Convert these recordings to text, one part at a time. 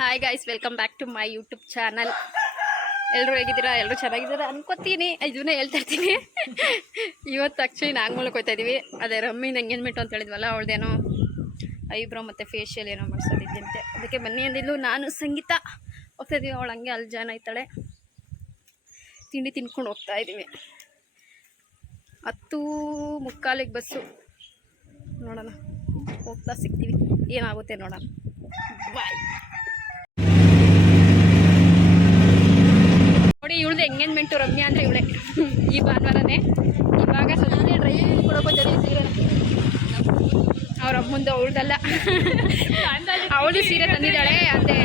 Hi guys, welcome back to my YouTube channel. ಎಲ್ಲರೂ ಹೇಗಿದ್ದೀರಾ? ಎಲ್ಲರೂ ಚೆನ್ನಾಗಿದ್ದೀರಾ ಅನ್ಕೋತೀನಿ. ಇದನ್ನೇ ಹೇಳ್ತಾ ಇರ್ತೀನಿ. ಇವತ್ತು ಆ್ಯಕ್ಚುಲಿ ನಾಗಮೂಲಕ್ಕೆ ಹೋಗ್ತಾ ಇದ್ದೀವಿ. ಅದೇ ರಮ್ಮಿನ ಎಂಗೇಜ್ಮೆಂಟ್ ಅಂತ ಹೇಳಿದ್ವಲ್ಲ, ಅವಳದೇನೋ ಐಬ್ರೋ ಮತ್ತು ಫೇಶಿಯಲ್ ಏನೋ ಮಾಡಿಸೋದಿದ್ದಂತೆ. ಅದಕ್ಕೆ ಬನ್ನಿ ಅಂದಿದ್ದು. ನಾನು ಸಂಗೀತ ಹೋಗ್ತಾ ಇದ್ದೀವಿ. ಅವಳು ಹಂಗೆ ಅಲ್ಲಿ ಜಾಯ್ನ್ ಆಯ್ತಾಳೆ. ತಿಂಡಿ ತಿನ್ಕೊಂಡು ಹೋಗ್ತಾ ಇದ್ದೀವಿ. 10:45 ಬಸ್ಸು. ನೋಡೋಣ, ಹೋಗ್ತಾ ಸಿಗ್ತೀವಿ. ಏನಾಗುತ್ತೆ ನೋಡೋಣ. ಬಾಯ್. ನೋಡಿ, ಇವಳ್ದು ಎಂಗೇಜ್ಮೆಂಟು. ರಮ್ಯಾ ಅಂದರೆ ಇವಳೆ. ಈ ಭಾನುವಾರನೇ. ಇವಾಗ ಸದ್ಯ ಡ್ರೈವಿಂಗ್ ಕೊಡೋಕೆ ಜೊತೆ ಅವ್ರ ಅಮ್ಮಂದು ಅವಳ್ದಲ್ಲ. ಅವಳು ಸೀರೆ ತಂದಿದ್ದಾಳೆ. ಅದೇ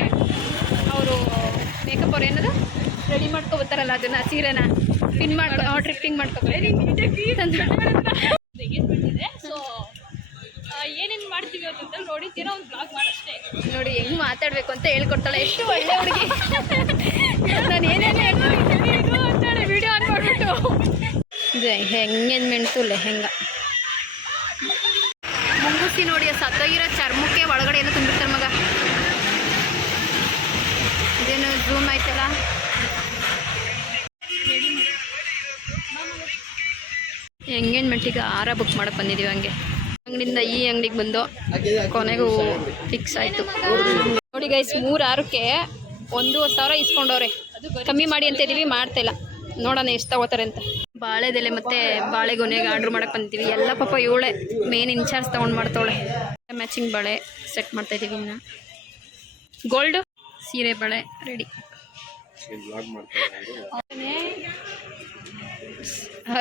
ಅವರು ಮೇಕಪ್ ಅವ್ರು ಏನದು ರೆಡಿ ಮಾಡ್ಕೊಬರ್ತಾರಲ್ಲ, ಅದನ್ನ ಸೀರೆನ ಪಿನ್ ಮಾಡ್ಕೊ ಟ್ರಿಪ್ಪಿಂಗ್ ಸೊ ಏನೇನು ಮಾಡ್ತೀವಿ ಅಂತ ನೋಡಿ ಏನೋ ಒಂದು ಬ್ಲಾಗ್ ಮಾಡಷ್ಟೇ. ನೋಡಿ ಹೆಂಗ್ ಮಾತಾಡ್ಬೇಕು ಅಂತ ಹೇಳ್ಕೊಡ್ತಾಳೆ. ಎಷ್ಟು ಒಳ್ಳೆ ಹುಡುಗಿ. ನಾನು ಏನೇನು ಅಂತಾಳೆ ವಿಡಿಯೋ ಆನ್ ಮಾಡಿಬಿಟ್ಟು. ಎಂಗೇಜ್ಮೆಂಟು ಲೆಹೆಂಗ ಮುಂಗುಸಿ ನೋಡಿ. ಸತ್ತೋಗಿರೋ ಚರ್ಮಕ್ಕೆ ಒಳಗಡೆ ಏನೋ ತುಂಬಿರ್ತಾರೆ ಮಗ. ಇದೇನು ಝೂಮ್ ಆಯ್ತಲ್ಲ. ಎಂಗೇಜ್ಮೆಂಟಿಗೆ ಹಾರ ಬುಕ್ ಮಾಡಕ್ಕೆ ಬಂದಿದ್ದೀವಿ. ಹಂಗೆ ಅಂಗಡಿಯಿಂದ ಈ ಅಂಗಡಿಗೆ ಬಂದು ಕೊನೆಗೂ ಫಿಕ್ಸ್ ಆಯಿತು. ನೋಡಿ ಗೈಸ್, 3 ಹಾರಕ್ಕೆ 1,000 ಇಸ್ಕೊಂಡವ್ರೆ. ಕಮ್ಮಿ ಮಾಡಿ ಅಂತ ಇದೀವಿ, ಮಾಡ್ತಾಯಿಲ್ಲ. ನೋಡೋಣ ಎಷ್ಟು ತಗೋತಾರೆ ಅಂತ. ಬಾಳೆದೆಲೆ ಮತ್ತು ಬಾಳೆಗೊನೆಗೆ ಆರ್ಡ್ರ್ ಮಾಡಕ್ಕೆ ಬಂದಿದ್ದೀವಿ. ಎಲ್ಲ ಪಾಪ ಇವಳೆ ಮೇನ್ ಇನ್ಚಾರ್ಜ್ ತೊಗೊಂಡು ಮಾಡ್ತಾವಳೆ. ಮ್ಯಾಚಿಂಗ್ ಬಾಳೆ ಸೆಟ್ ಮಾಡ್ತಾಯಿದ್ದೀವಿ. ಇನ್ನು ಗೋಲ್ಡ್ ಸೀರೆ ಬಾಳೆ ರೆಡಿ.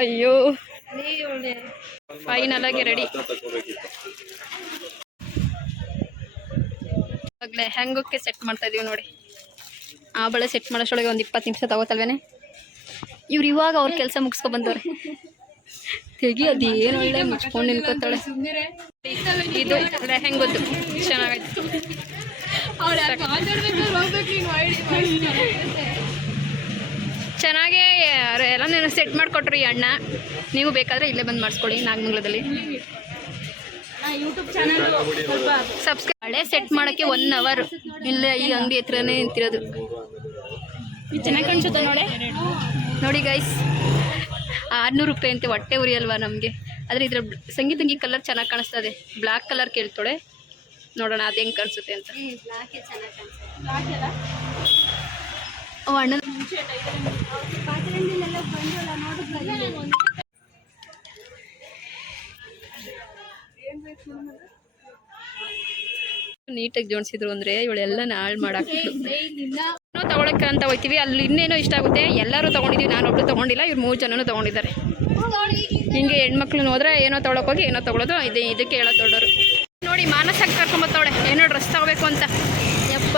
ಅಯ್ಯೋ, ಫೈನಲ್ ಆಗಿ ರೆಡಿ. ಇವಾಗಲೇ ಹೆಂಗಕ್ಕೆ ಸೆಟ್ ಮಾಡ್ತಾ ಇದೀವಿ ನೋಡಿ. ಆ ಬಳೆ ಸೆಟ್ ಮಾಡೋಷ್ಟೊಳಗೆ ಒಂದು 20 ನಿಮಿಷ ತಗೋತಲ್ವೇನೆ. ಇವ್ರು ಇವಾಗ ಅವ್ರ ಕೆಲಸ ಮುಗಿಸ್ಕೊ ಬಂದವ್ರೆ. ತೆಗಿ, ಅದೇನು ಒಳ್ಳೆ ಮುಚ್ಕೊಂಡು ನಿಲ್ಕೋತಾಳೆ. ಇದು ಲೆಹೆಂಗದ್ದು ಚೆನ್ನಾಗಾಯ್ತು. ಚೆನ್ನಾಗೇ ಎಲ್ಲ ಸೆಟ್ ಮಾಡಿಕೊಟ್ರು ಈ ಅಣ್ಣ. ನೀವು ಬೇಕಾದರೆ ಇಲ್ಲೇ ಬಂದು ಮಾಡಿಸ್ಕೊಳ್ಳಿ ನಾಗಮಂಗಲದಲ್ಲಿ. YouTube channel subscribe. ಹಳೆ ಸೆಟ್ ಮಾಡೋಕ್ಕೆ 1 ಅವರ್ ಇಲ್ಲೇ ಈ ಅಂಗಡಿ ಹತ್ರನೇ ನಿಂತಿರೋದು. ಚೆನ್ನಾಗಿ ಕಾಣಿಸುತ್ತೆ ನೋಡಿ ಗೈಸ್, 600 ರೂಪಾಯಿ ಅಂತೆ. ಹೊಟ್ಟೆ ಉರಿಯಲ್ವಾ ನಮಗೆ. ಆದರೆ ಇದರ ಸಂಗೀತಂಗಿ ಕಲರ್ ಚೆನ್ನಾಗಿ ಕಾಣಿಸ್ತದೆ. ಬ್ಲ್ಯಾಕ್ ಕಲರ್ ಕೇಳ್ತಾಳೆ. ನೋಡೋಣ ಅದು ಹೆಂಗೆ ಕಾಣಿಸುತ್ತೆ ಅಂತ. ಅಣ್ಣ ನೀಟಾಗಿ ಜೋಡಿಸಿದ್ರು ಅಂದರೆ ಇವಳೆಲ್ಲ ಹಾಳು ಮಾಡಾಕ್ಬಿಟ್ಟು. ನಾವು ತಗೊಳಕ್ಕೆ ಅಂತ ಹೋಗ್ತೀವಿ. ಅಲ್ಲಿ ಇನ್ನೇನೋ ಇಷ್ಟ ಆಗುತ್ತೆ. ಎಲ್ಲರೂ ತೊಗೊಂಡಿದ್ದೀವಿ. ನಾನೊಬ್ರು ತೊಗೊಂಡಿಲ್ಲ. ಇವ್ರು 3 ಜನನೂ ತೊಗೊಂಡಿದ್ದಾರೆ. ಹಿಂಗೆ ಹೆಣ್ಮಕ್ಳು ಹೋದ್ರೆ ಏನೋ ತೊಗೊಳಕೋಗಿ ಏನೋ ತೊಗೊಳೋದು. ಇದಕ್ಕೆ ಹೇಳೋ ದೊಡ್ಡವರು. ನೋಡಿ, ಮಾನಸಾಗಿ ಕರ್ಕೊಂಬತ್ತವಳೆ ಏನೋ ಡ್ರೆಸ್ ತಗೋಬೇಕು ಅಂತ. ಯಪ್ಪ,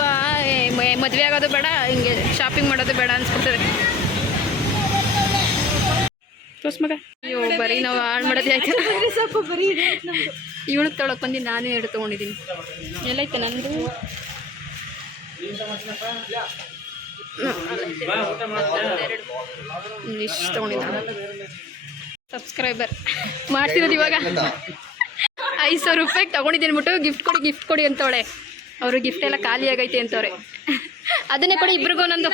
ಮದುವೆ ಆಗೋದು ಬೇಡ, ಹಿಂಗೆ ಶಾಪಿಂಗ್ ಮಾಡೋದು ಬೇಡ ಅನ್ಸ್ಬಿಡ್ತದೆ. ತೋರ್ಸ್ ಮಗ. ಅಯ್ಯೋ, ಬರೀ ನಾವು ಹಾಳು ಮಾಡೋದೇ ಆಯ್ತು. ಸ್ವಲ್ಪ ಬರೀ ಇವಳು ತೊಗೊಳಕ್ಕೆ ಬಂದು ನಾನು 2 ತೊಗೊಂಡಿದ್ದೀನಿ. ಎಲ್ಲೈತೆ ನಂದು? ಇಷ್ಟು ತೊಗೊಂಡಿದ್ದೀನಿ. ಸಬ್ಸ್ಕ್ರೈಬರ್ ಮಾಡ್ತಿರೋದು ಇವಾಗ 500 ರೂಪಾಯಿಗೆ ತೊಗೊಂಡಿದ್ದೀನಿ ಬಿಟ್ಟು ಗಿಫ್ಟ್ ಕೊಡಿ ಅಂತವಳೆ. ಅವರು ಗಿಫ್ಟ್ ಎಲ್ಲ ಖಾಲಿ ಆಗೈತೆ ಅಂತವ್ರೆ. ಅದನ್ನೇ ಕೊಡಿ ಇಬ್ರಿಗೂ. ನಂದು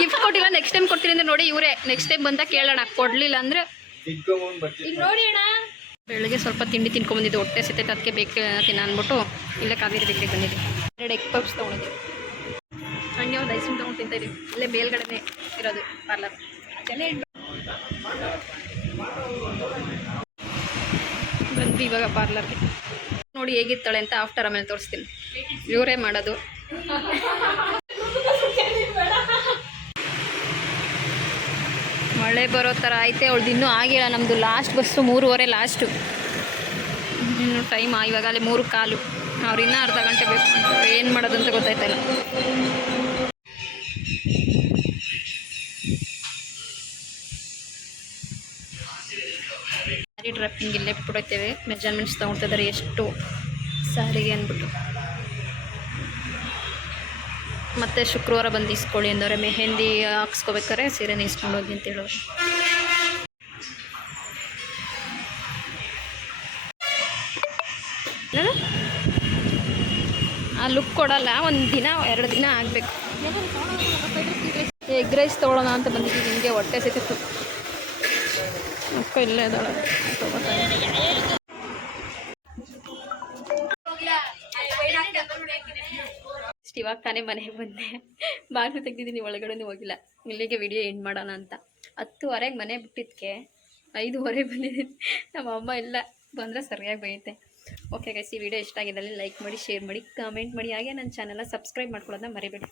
ಗಿಫ್ಟ್ ಕೊಟ್ಟಿಲ್ಲ, ನೆಕ್ಸ್ಟ್ ಟೈಮ್ ಕೊಡ್ತೀನಿ ಅಂದರೆ ನೋಡಿ ಇವರೇ. ನೆಕ್ಸ್ಟ್ ಟೈಮ್ ಬಂದ ಕೇಳೋಣ. ಕೊಡಲಿಲ್ಲ ಅಂದರೆ ನೋಡಿ ಅಣ್ಣ. ಬೆಳಗ್ಗೆ ಸ್ವಲ್ಪ ತಿಂಡಿ ತಿನ್ಕೊಂಬಂದಿದ್ದು. ಹೊಟ್ಟೆ ಸಿಗ್ತೈತೆ, ಅದಕ್ಕೆ ಬೇಕು ತಿನ್ನ ಅಂದ್ಬಿಟ್ಟು ಇಲ್ಲೇ ಕಾವೇರಿ ಬೇಕರಿಗೆ ಬಂದಿದ್ದೆ. 2 ಎಗ್ ಪಪ್ಸ್ ತೊಗೊಂಡಿದ್ದೀವಿ. ಹಂಗೆ ಒಂದು ಐಸ್ ಕ್ರೀಮ್ ತೊಗೊಂಡು ತಿಂತಾಯಿದ್ದೀವಿ. ಇಲ್ಲೇ ಮೇಲ್ಗಡೆ ಇರೋದು ಪಾರ್ಲರ್. ಬಂದ್ವಿ ಇವಾಗ ಪಾರ್ಲರ್ಗೆ. ನೋಡಿ ಹೇಗಿರ್ತಾಳೆ ಅಂತ ಆಫ್ಟರ್ ಆಮೇಲೆ ತೋರಿಸ್ತೀನಿ. ಇವರೇ ಮಾಡೋದು. ಮಳೆ ಬರೋ ಥರ ಐತೆ. ಅವಳ್ದು ಇನ್ನೂ ಆಗಿಲ್ಲ. ನಮ್ಮದು ಲಾಸ್ಟ್ ಬಸ್ಸು 3:15 ಲಾಸ್ಟು. ಇನ್ನು ಟೈಮ್ ಇವಾಗಲೇ 3:15. ಅವ್ರು ಇನ್ನೂ ಅರ್ಧ ಗಂಟೆ ಬೇಕು ಅಂತ. ಏನು ಮಾಡೋದು ಅಂತ ಗೊತ್ತಾಯ್ತಲ್ಲ. ಸ್ಯಾರಿ ಡ್ರಾಪಿಂಗ್ ಇಲ್ಲೇ ಬಿಟ್ಬಿಡೋಗ್ತೇವೆ. ಮೆಜರ್ಮೆಂಟ್ಸ್ ತೊಗೊಳ್ತಿದ್ದಾರೆ ಎಷ್ಟು ಸ್ಯಾರಿಗೆ ಅಂದ್ಬಿಟ್ಟು. ಮತ್ತು ಶುಕ್ರವಾರ ಬಂದು ಇಸ್ಕೊಳ್ಳಿ ಅಂದವ್ರೆ. ಮೆಹಂದಿ ಹಾಕ್ಸ್ಕೋಬೇಕಾರೆ ಸೀರೆನ ಇಸ್ಕೊಂಡು ಹೋಗಿ ಅಂತ ಹೇಳೋರು. ಲುಕ್ ಕೊಡಲ್ಲ, ಒಂದು ದಿನ 2 ದಿನ ಆಗಬೇಕು. ಎಗ್ ರೈಸ್ ತೊಗೊಳ್ಳೋಣ ಅಂತ ಬಂದಿದ್ದೀವಿ. ನಿಮಗೆ ಹೊಟ್ಟೆ ಸಿಕ್ಕಿತ್ತು ಅಕ್ಕ ಇಲ್ಲೇ ಇದ್ದಾಳೆ ತೊಗೋತಾ ಇವಾಗ ತಾನೇ ಮನೆಗೆ ಬಂದೆ, ಬಾಗಿಲು ತೆಗ್ದಿದ್ದೀನಿ, ಒಳಗಡೆ ಹೋಗಿಲ್ಲ. ಇಲ್ಲಿಗೆ ವಿಡಿಯೋ ಎಂಡ್ ಮಾಡೋಣ ಅಂತ 10:30ಗೆ ಮನೆ ಬಿಟ್ಟಿದ್ದಕ್ಕೆ 5:30 ಬಂದಿದ್ದೀನಿ. ನಮ್ಮ ಅಮ್ಮ ಎಲ್ಲ ಬಂದರೆ ಸರಿಯಾಗಿ ಬೈಯುತ್ತೆ. ಓಕೆ ಗೈಸ್, ಈ ವಿಡಿಯೋ ಇಷ್ಟ ಆಗಿದ್ದಲ್ಲಿ ಲೈಕ್ ಮಾಡಿ, ಶೇರ್ ಮಾಡಿ, ಕಾಮೆಂಟ್ ಮಾಡಿ, ಹಾಗೆ ನನ್ನ ಚಾನಲ್ನ ಸಬ್ಸ್ಕ್ರೈಬ್ ಮಾಡ್ಕೊಳ್ಳೋದನ್ನ ಮರಿಬೇಡಿ.